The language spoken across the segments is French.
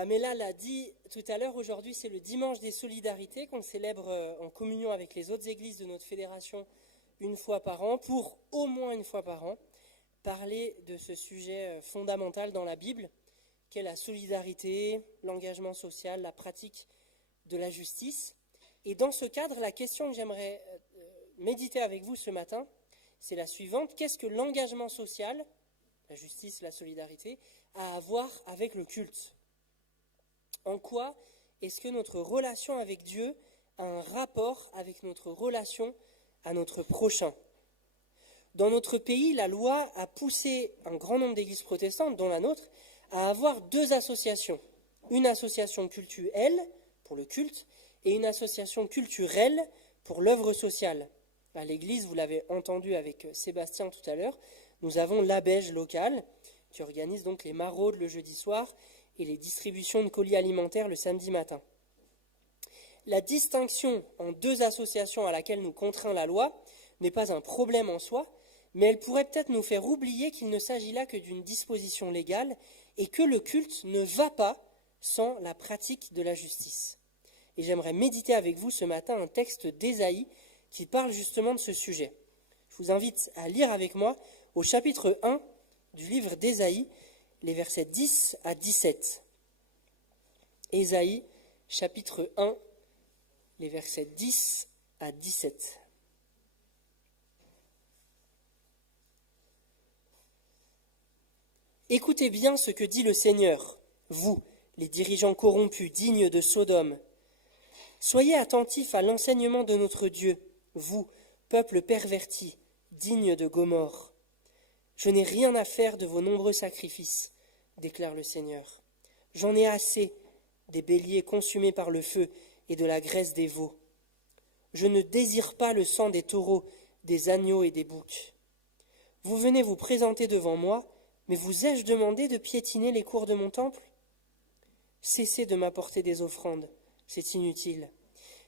Pamela l'a dit tout à l'heure, aujourd'hui c'est le dimanche des solidarités qu'on célèbre en communion avec les autres églises de notre fédération une fois par an, pour au moins une fois par an, parler de ce sujet fondamental dans la Bible, qu'est la solidarité, l'engagement social, la pratique de la justice. Et dans ce cadre, la question que j'aimerais méditer avec vous ce matin, c'est la suivante. Qu'est-ce que l'engagement social, la justice, la solidarité, a à voir avec le culte ? En quoi est-ce que notre relation avec Dieu a un rapport avec notre relation à notre prochain ? Dans notre pays, la loi a poussé un grand nombre d'églises protestantes, dont la nôtre, à avoir deux associations. Une association cultuelle, pour le culte, et une association culturelle pour l'œuvre sociale. À l'église, vous l'avez entendu avec Sébastien tout à l'heure, nous avons l'Abège locale, qui organise donc les maraudes le jeudi soir et les distributions de colis alimentaires le samedi matin. La distinction en deux associations à laquelle nous contraint la loi n'est pas un problème en soi, mais elle pourrait peut-être nous faire oublier qu'il ne s'agit là que d'une disposition légale et que le culte ne va pas sans la pratique de la justice. Et j'aimerais méditer avec vous ce matin un texte d'Ésaïe qui parle justement de ce sujet. Je vous invite à lire avec moi au chapitre 1 du livre d'Ésaïe, les versets 10 à 17. Ésaïe, chapitre 1, les versets 10 à 17. Écoutez bien ce que dit le Seigneur, vous, les dirigeants corrompus, dignes de Sodome. Soyez attentifs à l'enseignement de notre Dieu, vous, peuple perverti, digne de Gomorrhe. Je n'ai rien à faire de vos nombreux sacrifices, déclare le Seigneur. J'en ai assez des béliers consumés par le feu et de la graisse des veaux. Je ne désire pas le sang des taureaux, des agneaux et des boucs. Vous venez vous présenter devant moi, mais vous ai-je demandé de piétiner les cours de mon temple ? Cessez de m'apporter des offrandes, c'est inutile.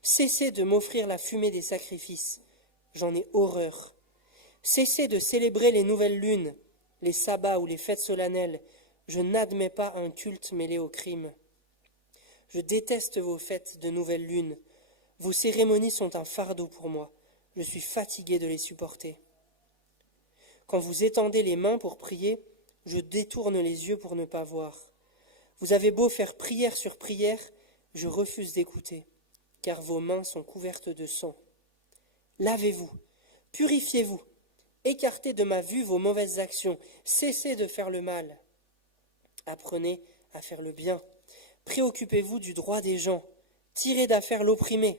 Cessez de m'offrir la fumée des sacrifices, j'en ai horreur. Cessez de célébrer les nouvelles lunes, les sabbats ou les fêtes solennelles. Je n'admets pas un culte mêlé au crime. Je déteste vos fêtes de nouvelles lunes. Vos cérémonies sont un fardeau pour moi. Je suis fatigué de les supporter. Quand vous étendez les mains pour prier, je détourne les yeux pour ne pas voir. Vous avez beau faire prière sur prière, je refuse d'écouter, car vos mains sont couvertes de sang. Lavez-vous, purifiez-vous. Écartez de ma vue vos mauvaises actions, cessez de faire le mal. Apprenez à faire le bien, préoccupez-vous du droit des gens, tirez d'affaire l'opprimé,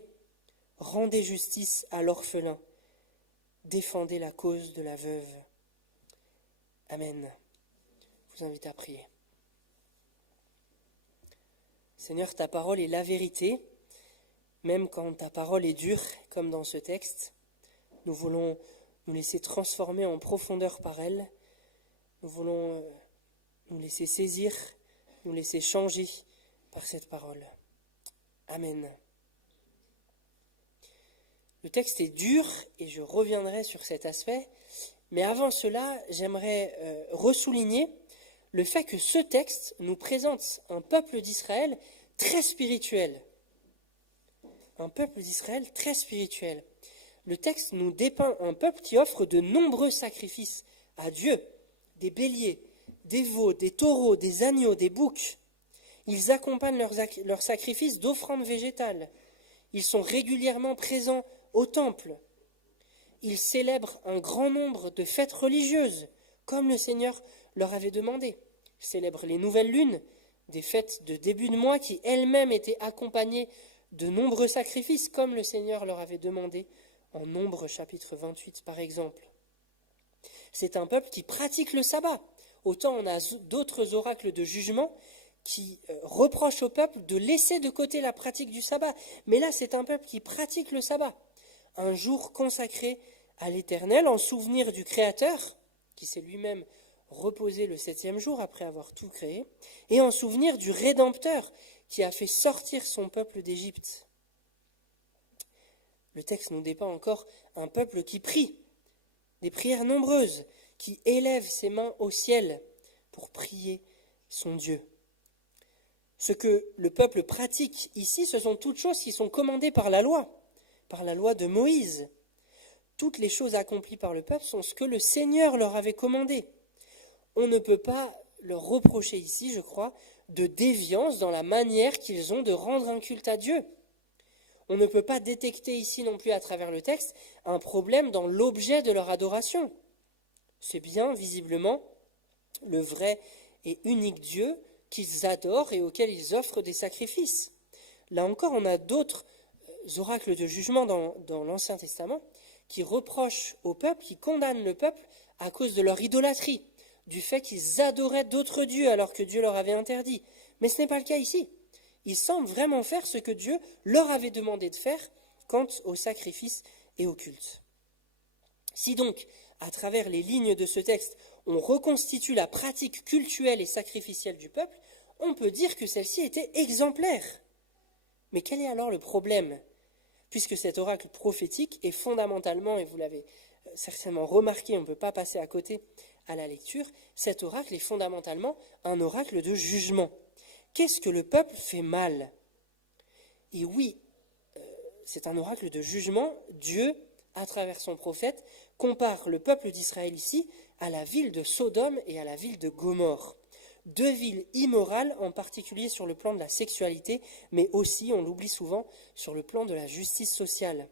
rendez justice à l'orphelin, défendez la cause de la veuve. Amen. Je vous invite à prier. Seigneur, ta parole est la vérité, même quand ta parole est dure, comme dans ce texte. Nous voulons nous laisser transformer en profondeur par elle. Nous voulons nous laisser saisir, nous laisser changer par cette parole. Amen. Le texte est dur et je reviendrai sur cet aspect, mais avant cela, j'aimerais ressouligner le fait que ce texte nous présente un peuple d'Israël très spirituel. Un peuple d'Israël très spirituel. Le texte nous dépeint un peuple qui offre de nombreux sacrifices à Dieu, des béliers, des veaux, des taureaux, des agneaux, des boucs. Ils accompagnent leurs sacrifices d'offrandes végétales. Ils sont régulièrement présents au temple. Ils célèbrent un grand nombre de fêtes religieuses, comme le Seigneur leur avait demandé. Ils célèbrent les nouvelles lunes, des fêtes de début de mois qui elles-mêmes étaient accompagnées de nombreux sacrifices, comme le Seigneur leur avait demandé en Nombre chapitre 28 par exemple. C'est un peuple qui pratique le sabbat. Autant on a d'autres oracles de jugement qui reprochent au peuple de laisser de côté la pratique du sabbat. Mais là, c'est un peuple qui pratique le sabbat. Un jour consacré à l'Éternel en souvenir du Créateur, qui s'est lui-même reposé le 7e jour après avoir tout créé, et en souvenir du Rédempteur qui a fait sortir son peuple d'Égypte. Le texte nous dépeint encore un peuple qui prie, des prières nombreuses, qui élève ses mains au ciel pour prier son Dieu. Ce que le peuple pratique ici, ce sont toutes choses qui sont commandées par la loi de Moïse. Toutes les choses accomplies par le peuple sont ce que le Seigneur leur avait commandé. On ne peut pas leur reprocher ici, je crois, de déviance dans la manière qu'ils ont de rendre un culte à Dieu. On ne peut pas détecter ici non plus à travers le texte un problème dans l'objet de leur adoration. C'est bien, visiblement, le vrai et unique Dieu qu'ils adorent et auquel ils offrent des sacrifices. Là encore, on a d'autres oracles de jugement dans l'Ancien Testament qui reprochent au peuple, qui condamnent le peuple à cause de leur idolâtrie, du fait qu'ils adoraient d'autres dieux alors que Dieu leur avait interdit. Mais ce n'est pas le cas ici. Ils semblent vraiment faire ce que Dieu leur avait demandé de faire quant au sacrifice et au culte. Si donc, à travers les lignes de ce texte, on reconstitue la pratique cultuelle et sacrificielle du peuple, on peut dire que celle-ci était exemplaire. Mais quel est alors le problème ? Puisque cet oracle prophétique est fondamentalement, et vous l'avez certainement remarqué, on ne peut pas passer à côté à la lecture, cet oracle est fondamentalement un oracle de jugement. Qu'est-ce que le peuple fait mal ? Et oui, c'est un oracle de jugement. Dieu, à travers son prophète, compare le peuple d'Israël ici à la ville de Sodome et à la ville de Gomorrhe. Deux villes immorales, en particulier sur le plan de la sexualité, mais aussi, on l'oublie souvent, sur le plan de la justice sociale.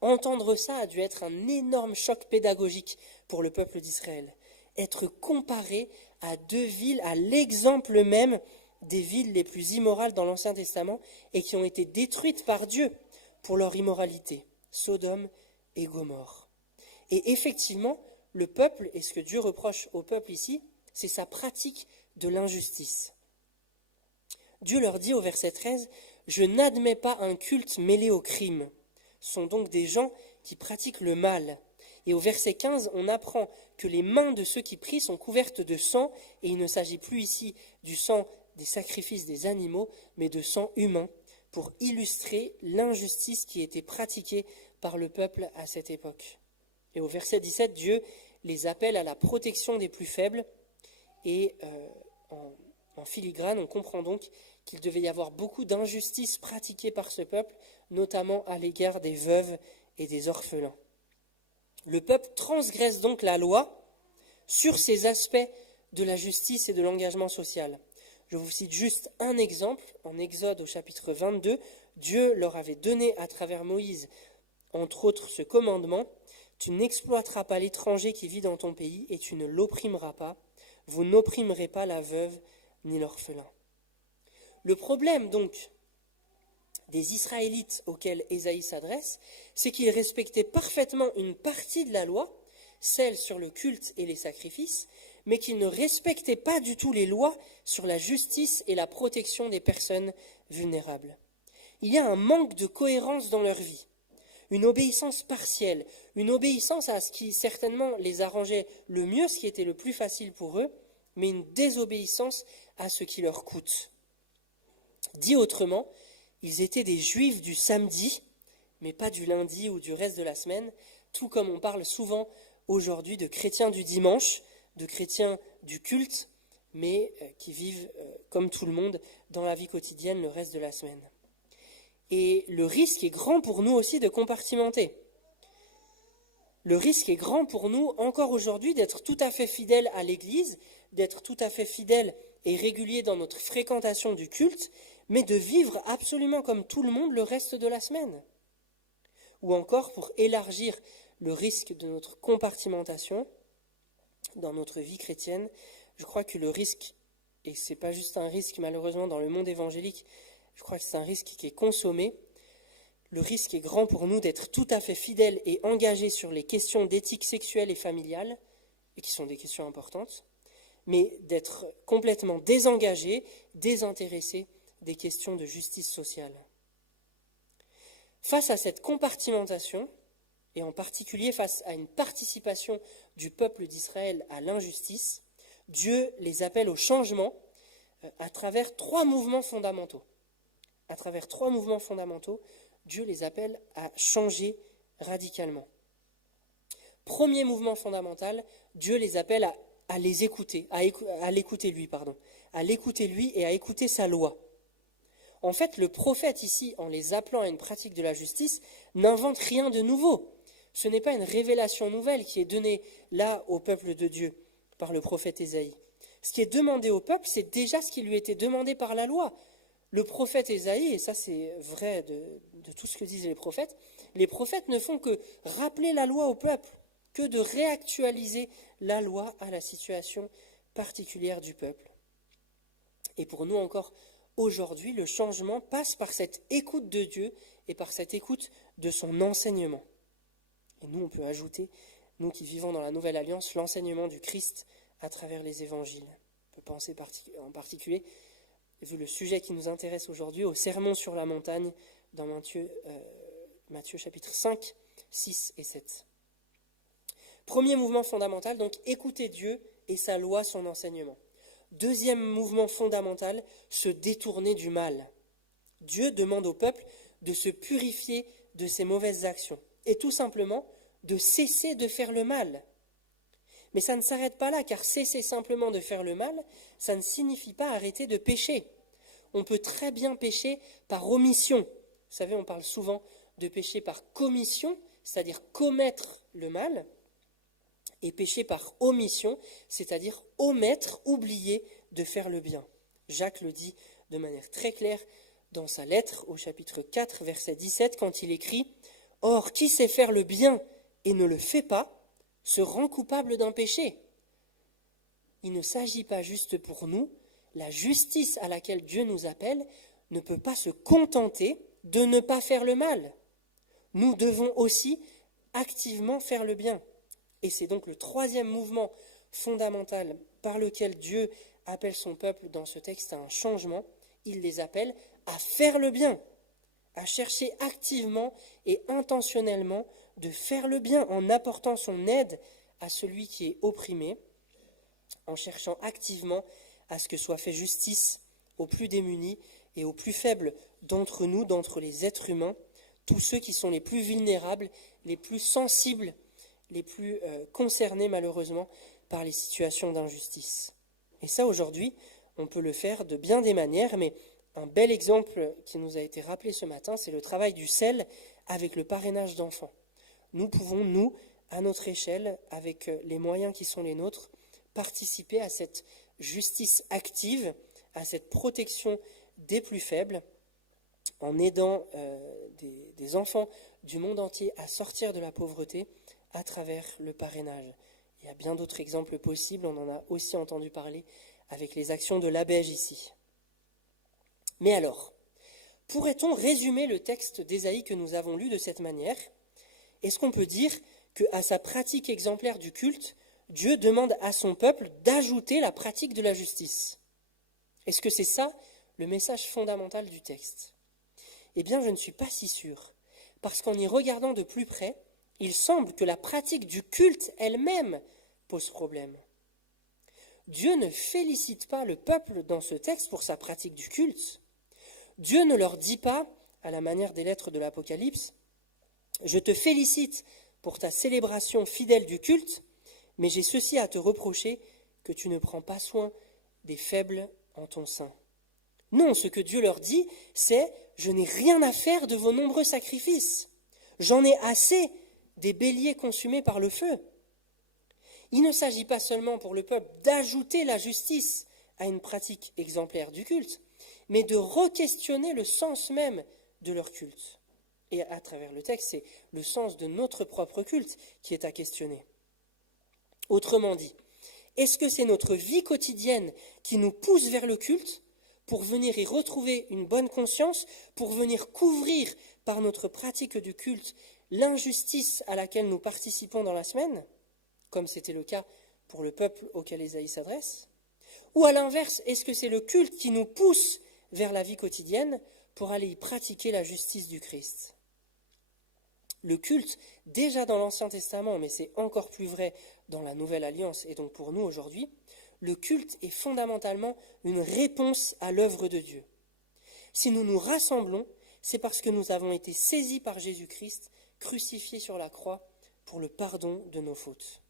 Entendre ça a dû être un énorme choc pédagogique pour le peuple d'Israël. Être comparé à deux villes, à l'exemple même des villes les plus immorales dans l'Ancien Testament et qui ont été détruites par Dieu pour leur immoralité, Sodome et Gomorrhe. Et effectivement, le peuple, et ce que Dieu reproche au peuple ici, c'est sa pratique de l'injustice. Dieu leur dit au verset 13, « Je n'admets pas un culte mêlé au crime. » Ce sont donc des gens qui pratiquent le mal. Et au verset 15, on apprend que les mains de ceux qui prient sont couvertes de sang, et il ne s'agit plus ici du sang des sacrifices des animaux, mais de sang humain, pour illustrer l'injustice qui était pratiquée par le peuple à cette époque. Et au verset 17, Dieu les appelle à la protection des plus faibles, et en filigrane, on comprend donc qu'il devait y avoir beaucoup d'injustices pratiquées par ce peuple, notamment à l'égard des veuves et des orphelins. Le peuple transgresse donc la loi sur ces aspects de la justice et de l'engagement social. Je vous cite juste un exemple. En Exode au chapitre 22, Dieu leur avait donné à travers Moïse, entre autres, ce commandement, « Tu n'exploiteras pas l'étranger qui vit dans ton pays et tu ne l'opprimeras pas. Vous n'opprimerez pas la veuve ni l'orphelin. » Le problème donc des Israélites auxquels Ésaïe s'adresse, c'est qu'ils respectaient parfaitement une partie de la loi, celle sur le culte et les sacrifices, mais qu'ils ne respectaient pas du tout les lois sur la justice et la protection des personnes vulnérables. Il y a un manque de cohérence dans leur vie, une obéissance partielle, une obéissance à ce qui certainement les arrangeait le mieux, ce qui était le plus facile pour eux, mais une désobéissance à ce qui leur coûte. Dit autrement, ils étaient des juifs du samedi, mais pas du lundi ou du reste de la semaine, tout comme on parle souvent aujourd'hui de chrétiens du dimanche, de chrétiens du culte, mais qui vivent comme tout le monde dans la vie quotidienne le reste de la semaine. Et le risque est grand pour nous aussi de compartimenter. Le risque est grand pour nous encore aujourd'hui d'être tout à fait fidèles à l'Église, d'être tout à fait fidèles et réguliers dans notre fréquentation du culte, mais de vivre absolument comme tout le monde le reste de la semaine. Ou encore, pour élargir le risque de notre compartimentation dans notre vie chrétienne, je crois que le risque, et ce n'est pas juste un risque malheureusement dans le monde évangélique, je crois que c'est un risque qui est consommé, le risque est grand pour nous d'être tout à fait fidèles et engagés sur les questions d'éthique sexuelle et familiale, et qui sont des questions importantes, mais d'être complètement désengagés, désintéressés des questions de justice sociale. Face à cette compartimentation, et en particulier face à une participation du peuple d'Israël à l'injustice, Dieu les appelle au changement à travers trois mouvements fondamentaux. À travers trois mouvements fondamentaux, Dieu les appelle à changer radicalement. Premier mouvement fondamental, Dieu les appelle à les écouter, à l'écouter lui, à l'écouter lui et à écouter sa loi. En fait, le prophète ici, en les appelant à une pratique de la justice, n'invente rien de nouveau. Ce n'est pas une révélation nouvelle qui est donnée là au peuple de Dieu par le prophète Ésaïe. Ce qui est demandé au peuple, c'est déjà ce qui lui était demandé par la loi. Le prophète Ésaïe, et ça c'est vrai de tout ce que disent les prophètes ne font que rappeler la loi au peuple, que de réactualiser la loi à la situation particulière du peuple. Et pour nous encore aujourd'hui, le changement passe par cette écoute de Dieu et par cette écoute de son enseignement. Et nous, on peut ajouter, nous qui vivons dans la Nouvelle Alliance, l'enseignement du Christ à travers les évangiles. On peut penser en particulier, vu le sujet qui nous intéresse aujourd'hui, au sermon sur la montagne dans Matthieu chapitre 5, 6 et 7. Premier mouvement fondamental, donc écouter Dieu et sa loi, son enseignement. Deuxième mouvement fondamental, se détourner du mal. Dieu demande au peuple de se purifier de ses mauvaises actions et tout simplement de cesser de faire le mal. Mais ça ne s'arrête pas là, car cesser simplement de faire le mal, ça ne signifie pas arrêter de pécher. On peut très bien pécher par omission. Vous savez, on parle souvent de pécher par commission, c'est-à-dire commettre le mal, et pécher par omission, c'est-à-dire omettre, oublier de faire le bien. Jacques le dit de manière très claire dans sa lettre au chapitre 4, verset 17, quand il écrit « Or, qui sait faire le bien et ne le fait pas, se rend coupable d'un péché. » Il ne s'agit pas juste pour nous, la justice à laquelle Dieu nous appelle ne peut pas se contenter de ne pas faire le mal. Nous devons aussi activement faire le bien. Et c'est donc le troisième mouvement fondamental par lequel Dieu appelle son peuple dans ce texte à un changement. Il les appelle à faire le bien, à chercher activement et intentionnellement de faire le bien en apportant son aide à celui qui est opprimé, en cherchant activement à ce que soit fait justice aux plus démunis et aux plus faibles d'entre nous, d'entre les êtres humains, tous ceux qui sont les plus vulnérables, les plus sensibles, les plus concernés malheureusement par les situations d'injustice. Et ça aujourd'hui, on peut le faire de bien des manières, mais un bel exemple qui nous a été rappelé ce matin, c'est le travail du sel avec le parrainage d'enfants. Nous pouvons, nous, à notre échelle, avec les moyens qui sont les nôtres, participer à cette justice active, à cette protection des plus faibles, en aidant des enfants du monde entier à sortir de la pauvreté à travers le parrainage. Il y a bien d'autres exemples possibles, on en a aussi entendu parler avec les actions de l'Abège ici. Mais alors, pourrait-on résumer le texte d'Ésaïe que nous avons lu de cette manière ? Est-ce qu'on peut dire qu'à sa pratique exemplaire du culte, Dieu demande à son peuple d'ajouter la pratique de la justice ? Est-ce que c'est ça le message fondamental du texte ? Eh bien, je ne suis pas si sûr, parce qu'en y regardant de plus près, il semble que la pratique du culte elle-même pose problème. Dieu ne félicite pas le peuple dans ce texte pour sa pratique du culte. Dieu ne leur dit pas, à la manière des lettres de l'Apocalypse, « Je te félicite pour ta célébration fidèle du culte, mais j'ai ceci à te reprocher, que tu ne prends pas soin des faibles en ton sein. » Non, ce que Dieu leur dit, c'est « Je n'ai rien à faire de vos nombreux sacrifices. J'en ai assez des béliers consumés par le feu. » Il ne s'agit pas seulement pour le peuple d'ajouter la justice à une pratique exemplaire du culte, mais de re-questionner le sens même de leur culte. Et à travers le texte, c'est le sens de notre propre culte qui est à questionner. Autrement dit, est-ce que c'est notre vie quotidienne qui nous pousse vers le culte pour venir y retrouver une bonne conscience, pour venir couvrir par notre pratique du culte l'injustice à laquelle nous participons dans la semaine, comme c'était le cas pour le peuple auquel Ésaïe s'adresse ? Ou à l'inverse, est-ce que c'est le culte qui nous pousse vers la vie quotidienne pour aller y pratiquer la justice du Christ ? Le culte, déjà dans l'Ancien Testament, mais c'est encore plus vrai dans la Nouvelle Alliance et donc pour nous aujourd'hui, le culte est fondamentalement une réponse à l'œuvre de Dieu. Si nous nous rassemblons, c'est parce que nous avons été saisis par Jésus-Christ, crucifié sur la croix pour le pardon de nos fautes.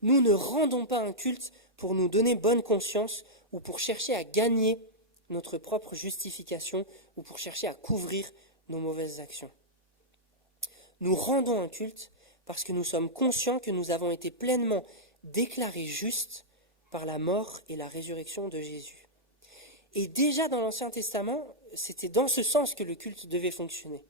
Nous ne rendons pas un culte pour nous donner bonne conscience ou pour chercher à gagner notre propre justification ou pour chercher à couvrir nos mauvaises actions. Nous rendons un culte parce que nous sommes conscients que nous avons été pleinement déclarés justes par la mort et la résurrection de Jésus. Et déjà dans l'Ancien Testament, c'était dans ce sens que le culte devait fonctionner.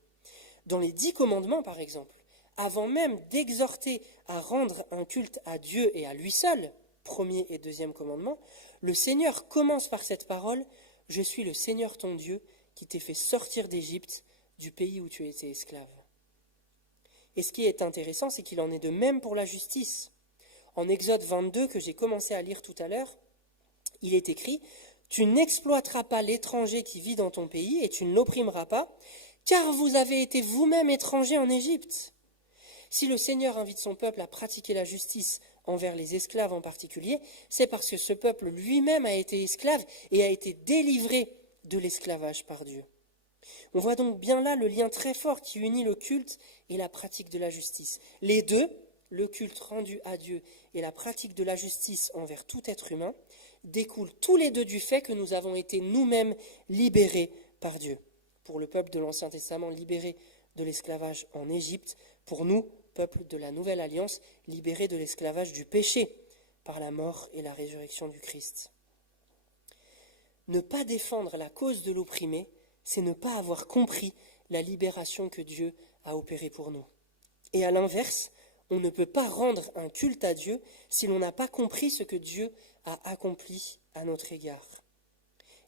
Dans les 10 commandements, par exemple, avant même d'exhorter à rendre un culte à Dieu et à lui seul, premier et deuxième commandement, le Seigneur commence par cette parole « Je suis le Seigneur ton Dieu qui t'ai fait sortir d'Égypte, du pays où tu étais esclave. » Et ce qui est intéressant, c'est qu'il en est de même pour la justice. En Exode 22, que j'ai commencé à lire tout à l'heure, il est écrit « Tu n'exploiteras pas l'étranger qui vit dans ton pays et tu ne l'opprimeras pas, car vous avez été vous-même étrangers en Égypte. » Si le Seigneur invite son peuple à pratiquer la justice envers les esclaves en particulier, c'est parce que ce peuple lui-même a été esclave et a été délivré de l'esclavage par Dieu. On voit donc bien là le lien très fort qui unit le culte et la pratique de la justice. Les deux, le culte rendu à Dieu et la pratique de la justice envers tout être humain, découlent tous les deux du fait que nous avons été nous-mêmes libérés par Dieu. Pour le peuple de l'Ancien Testament, libéré de l'esclavage en Égypte, pour nous, peuple de la Nouvelle Alliance, libéré de l'esclavage du péché par la mort et la résurrection du Christ. Ne pas défendre la cause de l'opprimé, c'est ne pas avoir compris la libération que Dieu a opérée pour nous. Et à l'inverse, on ne peut pas rendre un culte à Dieu si l'on n'a pas compris ce que Dieu a accompli à notre égard.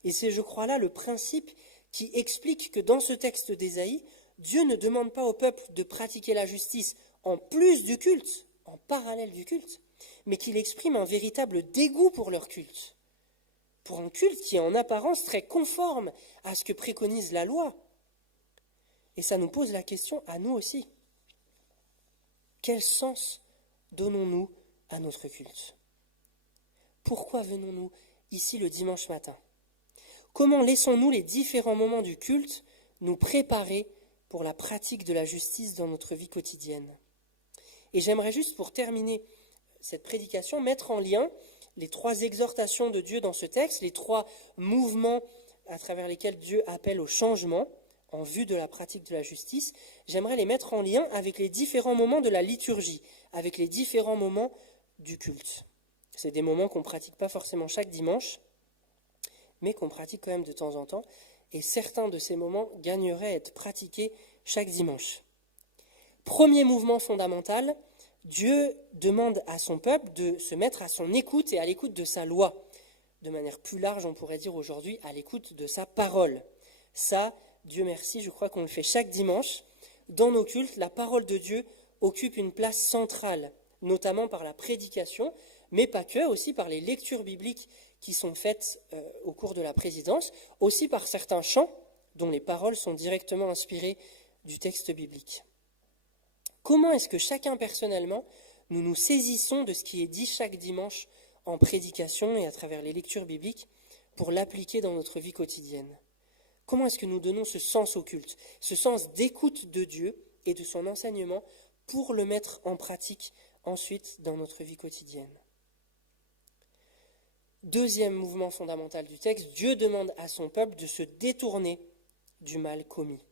Et c'est, je crois, là le principe qui explique que dans ce texte d'Ésaïe, Dieu ne demande pas au peuple de pratiquer la justice en plus du culte, en parallèle du culte, mais qu'il exprime un véritable dégoût pour leur culte. Pour un culte qui est en apparence très conforme à ce que préconise la loi. Et ça nous pose la question à nous aussi. Quel sens donnons-nous à notre culte ? Pourquoi venons-nous ici le dimanche matin ? Comment laissons-nous les différents moments du culte nous préparer pour la pratique de la justice dans notre vie quotidienne ? Et j'aimerais juste, pour terminer cette prédication, mettre en lien les 3 exhortations de Dieu dans ce texte, les 3 mouvements à travers lesquels Dieu appelle au changement en vue de la pratique de la justice. J'aimerais les mettre en lien avec les différents moments de la liturgie, avec les différents moments du culte. C'est des moments qu'on ne pratique pas forcément chaque dimanche, mais qu'on pratique quand même de temps en temps. Et certains de ces moments gagneraient à être pratiqués chaque dimanche. Premier mouvement fondamental, Dieu demande à son peuple de se mettre à son écoute et à l'écoute de sa loi. De manière plus large, on pourrait dire aujourd'hui, à l'écoute de sa parole. Ça, Dieu merci, je crois qu'on le fait chaque dimanche. Dans nos cultes, la parole de Dieu occupe une place centrale, notamment par la prédication, mais pas que, aussi par les lectures bibliques qui sont faites au cours de la présidence, aussi par certains chants dont les paroles sont directement inspirées du texte biblique. Comment est-ce que chacun personnellement, nous nous saisissons de ce qui est dit chaque dimanche en prédication et à travers les lectures bibliques pour l'appliquer dans notre vie quotidienne ? Comment est-ce que nous donnons ce sens au culte, ce sens d'écoute de Dieu et de son enseignement pour le mettre en pratique ensuite dans notre vie quotidienne ? Deuxième mouvement fondamental du texte, Dieu demande à son peuple de se détourner du mal commis.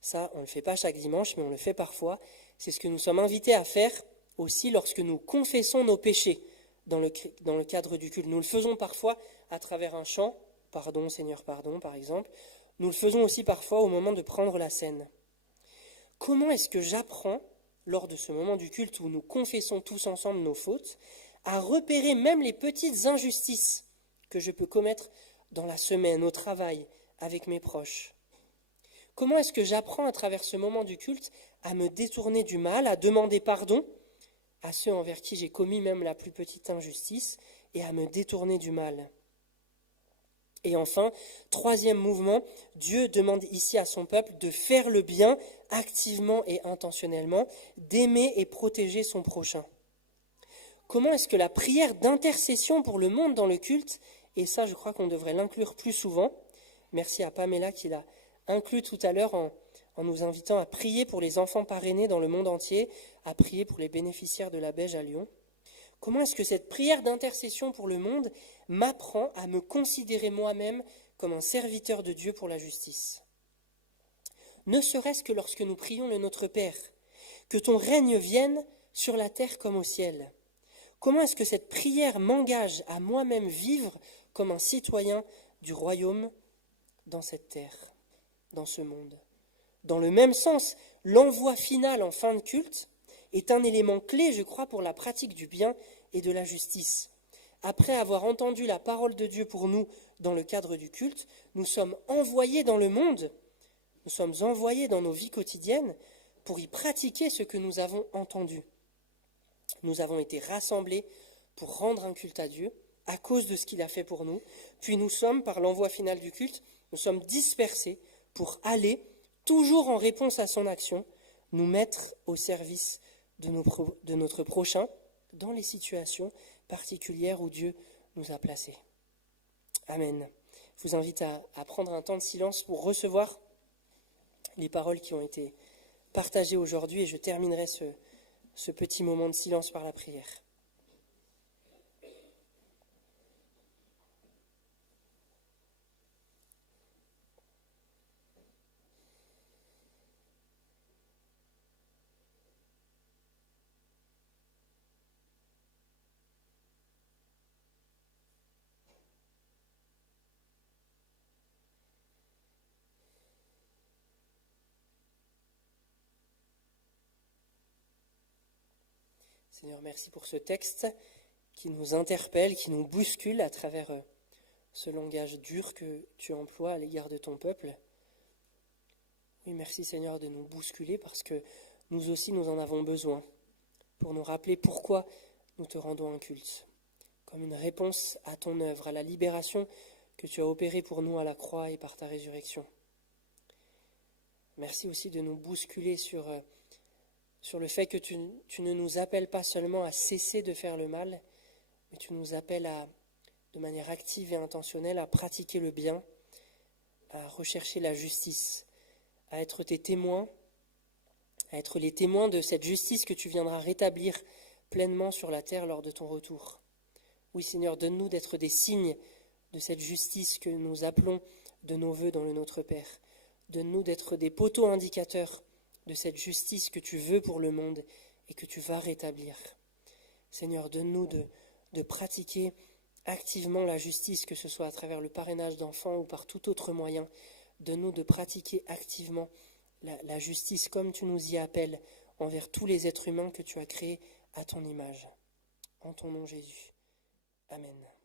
Ça, on ne le fait pas chaque dimanche, mais on le fait parfois. C'est ce que nous sommes invités à faire aussi lorsque nous confessons nos péchés dans le cadre du culte. Nous le faisons parfois à travers un chant, « Pardon, Seigneur, pardon », par exemple. Nous le faisons aussi parfois au moment de prendre la scène. Comment est-ce que j'apprends, lors de ce moment du culte où nous confessons tous ensemble nos fautes, à repérer même les petites injustices que je peux commettre dans la semaine, au travail, avec mes proches ? Comment est-ce que j'apprends à travers ce moment du culte à me détourner du mal, à demander pardon à ceux envers qui j'ai commis même la plus petite injustice et à me détourner du mal ? Et enfin, troisième mouvement, Dieu demande ici à son peuple de faire le bien activement et intentionnellement, d'aimer et protéger son prochain. Comment est-ce que la prière d'intercession pour le monde dans le culte, et ça je crois qu'on devrait l'inclure plus souvent, merci à Pamela qui l'a inclus tout à l'heure en nous invitant à prier pour les enfants parrainés dans le monde entier, à prier pour les bénéficiaires de la Beige à Lyon. Comment est-ce que cette prière d'intercession pour le monde m'apprend à me considérer moi-même comme un serviteur de Dieu pour la justice? Ne serait-ce que lorsque nous prions le Notre Père, que ton règne vienne sur la terre comme au ciel. Comment est-ce que cette prière m'engage à moi-même vivre comme un citoyen du royaume dans cette terre, dans ce monde? Dans le même sens, l'envoi final en fin de culte est un élément clé, je crois, pour la pratique du bien et de la justice. Après avoir entendu la parole de Dieu pour nous dans le cadre du culte, nous sommes envoyés dans le monde, nous sommes envoyés dans nos vies quotidiennes pour y pratiquer ce que nous avons entendu. Nous avons été rassemblés pour rendre un culte à Dieu à cause de ce qu'il a fait pour nous. Puis nous sommes, par l'envoi final du culte, nous sommes dispersés pour aller, toujours en réponse à son action, nous mettre au service de notre prochain dans les situations particulières où Dieu nous a placés. Amen. Je vous invite à prendre un temps de silence pour recevoir les paroles qui ont été partagées aujourd'hui et je terminerai ce petit moment de silence par la prière. Seigneur, merci pour ce texte qui nous interpelle, qui nous bouscule à travers ce langage dur que tu emploies à l'égard de ton peuple. Oui, merci Seigneur de nous bousculer parce que nous aussi nous en avons besoin pour nous rappeler pourquoi nous te rendons un culte, comme une réponse à ton œuvre, à la libération que tu as opérée pour nous à la croix et par ta résurrection. Merci aussi de nous bousculer sur le fait que tu ne nous appelles pas seulement à cesser de faire le mal, mais tu nous appelles de manière active et intentionnelle à pratiquer le bien, à rechercher la justice, à être tes témoins, à être les témoins de cette justice que tu viendras rétablir pleinement sur la terre lors de ton retour. Oui Seigneur, donne-nous d'être des signes de cette justice que nous appelons de nos vœux dans le Notre Père. Donne-nous d'être des poteaux indicateurs de cette justice que tu veux pour le monde et que tu vas rétablir. Seigneur, donne-nous de pratiquer activement la justice, que ce soit à travers le parrainage d'enfants ou par tout autre moyen. Donne-nous de pratiquer activement la justice comme tu nous y appelles envers tous les êtres humains que tu as créés à ton image. En ton nom Jésus. Amen.